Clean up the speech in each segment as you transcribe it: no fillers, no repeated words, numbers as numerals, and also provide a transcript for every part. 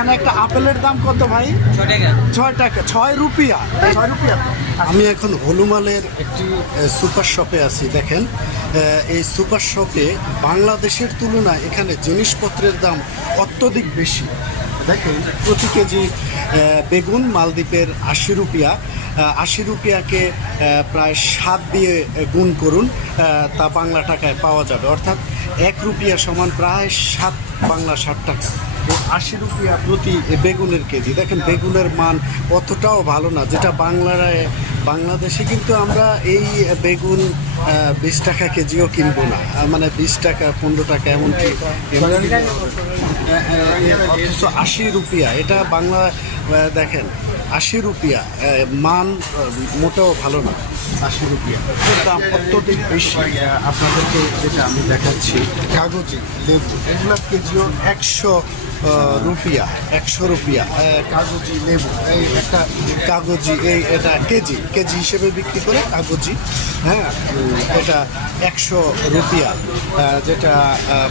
এখানে একটা আপেলের দাম কত ভাই? 6 টাকা। 6 রুপিয়া। 6 রুপিয়া। আমি এখন হলুমালের একটি সুপার শপে আছি। দেখেন, এই সুপার শপে বাংলাদেশের তুলনায় এখানে জিনিসপত্রের দাম অত্যধিক বেশি। দেখেন, প্রতি কেজি বেগুন মালদ্বীপের 80 রুপিয়া। 80 রুপিয়াকে প্রায় 7 দিয়ে গুণ করুন, তা বাংলা টাকায় পাওয়া যাবে। অর্থাৎ 1 রুপিয়া সমান প্রায় 7 বাংলা 60 টাকা। 80 রুপিয়া প্রতি বেগুনের কেজি। দেখেন, বেগুনের মান অতটাও ভালো না, যেটা বাংলাদেশে কিন্তু আমরা এই বেগুন 20 টাকা কেজিও কিনবো না, মানে 20 টাকা 15 টাকা এমনকি। অথচ 80 রুপিয়া এটা বাংলা। দেখেন, 80 রুপিয়া মান মোটেও ভালো না। 80 রুপিয়া এর দাম অত্যধিক বেশি। আপনাদেরকে যেটা আমি দেখাচ্ছি, কাগজি লেবু, এগুলোর কেজিও 100 রুপিয়া। 100 রুপিয়া কাগজি লেবু। এই একটা কাগজি, এটা কেজি হিসেবে বিক্রি করে কাগজি। হ্যাঁ, এটা 100 রুপিয়া, যেটা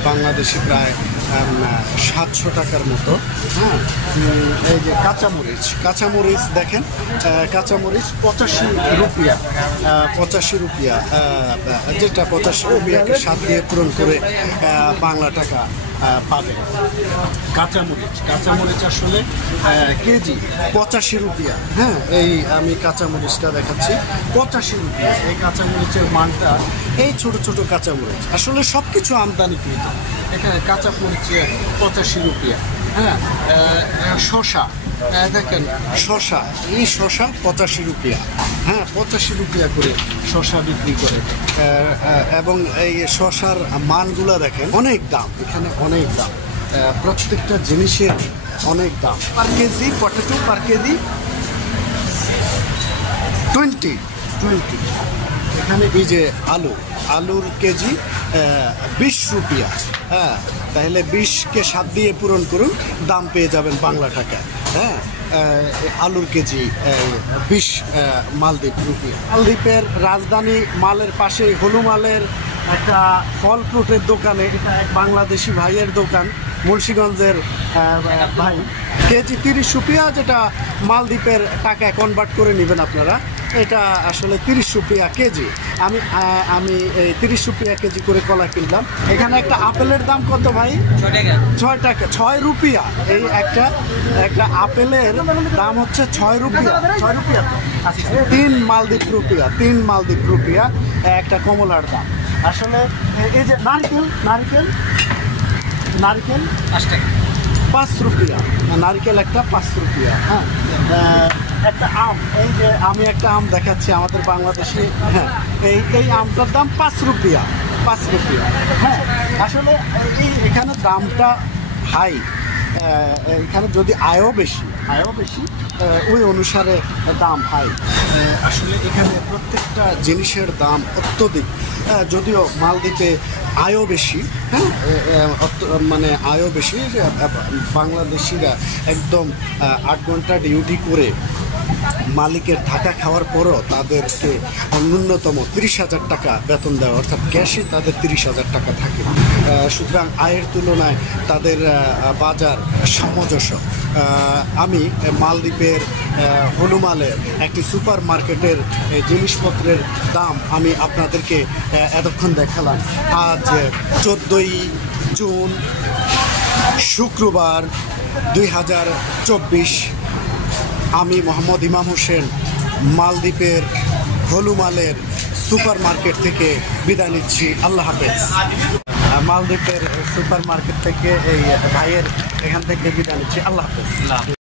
বাংলাদেশি প্রায় 700 টাকার মতো। হ্যাঁ, এই যে কাঁচামরিচ দেখেন, কাঁচামরিচ 85 রুপিয়া। 85 রুপিয়া, যেটা 85 রুপিয়াকে 7 দিয়ে পূরণ করে বাংলা টাকা পাবে। কাঁচামরিচ আসলে কেজি 85 রুপিয়া। হ্যাঁ, এই আমি কাঁচামরিচটা দেখাচ্ছি 85 রুপিয়া। এই কাঁচামরিচের মানটা, এই ছোট ছোট কাঁচামরিচ আসলে সব কিছু আমদানিকৃত। এখানে কাঁচামরিচের 85 রুপিয়া। হ্যাঁ, শসা দেখেন, এই শসা 85 রুপিয়া। হ্যাঁ, 85 রুপিয়া করে শসা বিক্রি করে। এবং এই শসার মানগুলা দেখেন, অনেক দাম এখানে, অনেক দাম। প্রত্যেকটা জিনিসের অনেক দাম। পার কেজি পটেটো পার কেজি 20। এখানে এই যে আলুর কেজি 20 রুপিয়া। হ্যাঁ, তাহলে 20কে 7 দিয়ে পূরণ করুন, দাম পেয়ে যাবেন বাংলা টাকা। হ্যাঁ, আলুর কেজি 20 মালদ্বীপ রুপিয়া। মালদ্বীপের রাজধানী মালের পাশে হলুমালের একটা ফল ফ্রুটের দোকানে, এটা এক বাংলাদেশি ভাইয়ের দোকান, মুন্সিগঞ্জের ভাই। কেজি 30 রুপিয়া, যেটা মালদ্বীপের টাকায় কনভার্ট করে নেবেন আপনারা। এটা আসলে 30 রুপিয়া কেজি। আমি এই 30 রুপিয়া কেজি করে কলা কিনলাম। এখানে একটা আপেলের দাম কত ভাই? 6 টাকা। 6 রুপিয়া। এই একটা আপেলের দাম হচ্ছে 6 রুপিয়া। 6 রুপিয়া। 3 মালদ্বীপ রুপিয়া একটা কমলার দাম। আসলে এই যে নারকেল 5 রুপিয়া। নারকেল একটা 5 রুপিয়া। হ্যাঁ, একটা আম, এই যে আমি একটা আম দেখাচ্ছি আমাদের বাংলাদেশি। হ্যাঁ, এই আমটার দাম 5 রুপিয়া। হ্যাঁ, আসলে এখানে দামটা হাই। এখানে যদি আয়ও বেশি ওই অনুসারে দাম হাই। আসলে এখানে প্রত্যেকটা জিনিসের দাম অত্যধিক। যদিও মালদ্বীপে আয়ও বেশি। হ্যাঁ, মানে আয়ও বেশি। বাংলাদেশিরা একদম 8 ঘন্টা ডিউটি করে মালিকের থাকা খাওয়ার পরও তাদেরকে ন্যূনতম 30,000 টাকা বেতন দেওয়া, অর্থাৎ ক্যাশে তাদের 30,000 টাকা থাকে। সুতরাং আয়ের তুলনায় তাদের বাজার সামঞ্জস্য। আমি মালদ্বীপের হলুমালের একটি সুপার মার্কেটের জিনিসপত্রের দাম আমি আপনাদেরকে এতক্ষণ দেখালাম। আজ 14ই জুন, শুক্রবার 2024। আমি মোহাম্মদ ইমাম হোসেন মালদ্বীপের হলুমালের সুপার মার্কেট থেকে বিদায় নিচ্ছি। আল্লাহ হাফেজ। মালদ্বীপের সুপার মার্কেট থেকে এই ভাইয়ের এখান থেকে বিদায় নিচ্ছি। আল্লাহ হাফেজ।